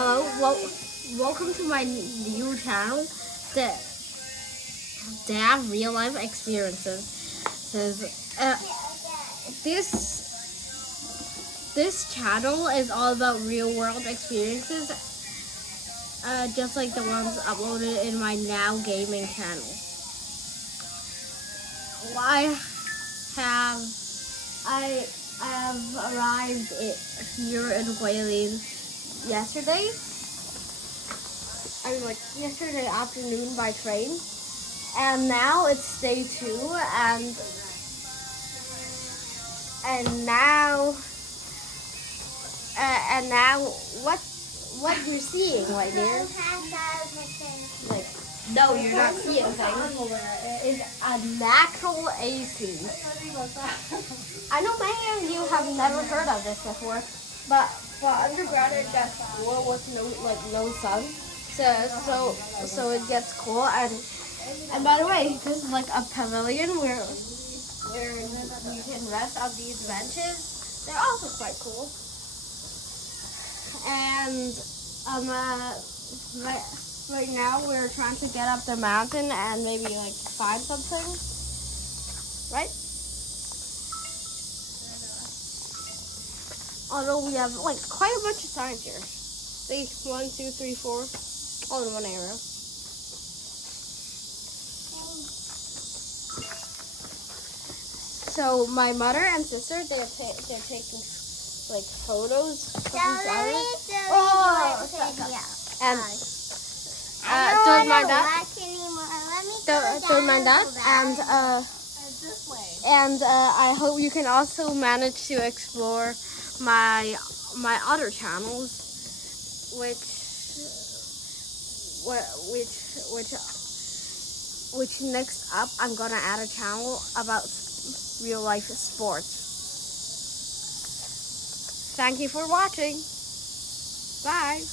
Hello, welcome to my new channel that have real life experiences. This channel is all about real world experiences, just like the ones uploaded in my Now Gaming channel. I have arrived here in Guilin yesterday. Yesterday afternoon by train, and now it's day 2, and now what you're seeing right here, no, you're not seeing things. It's a natural AC. I know many of you have never heard of this before, but undergraduate at school with no sun. So it gets cool, and by the way, this is like a pavilion where you can rest on these benches. They're also quite cool. And right now we're trying to get up the mountain and maybe find something, right? Although we have quite a bunch of signs here. See, 1, 2, 3, 4. All in one arrow. So my mother and sister, they're taking photos of each other. And don't mind that. Don't mind that. And I hope you can also manage to explore my other channels, which next up I'm gonna add a channel about real life sports. Thank you for watching. Bye.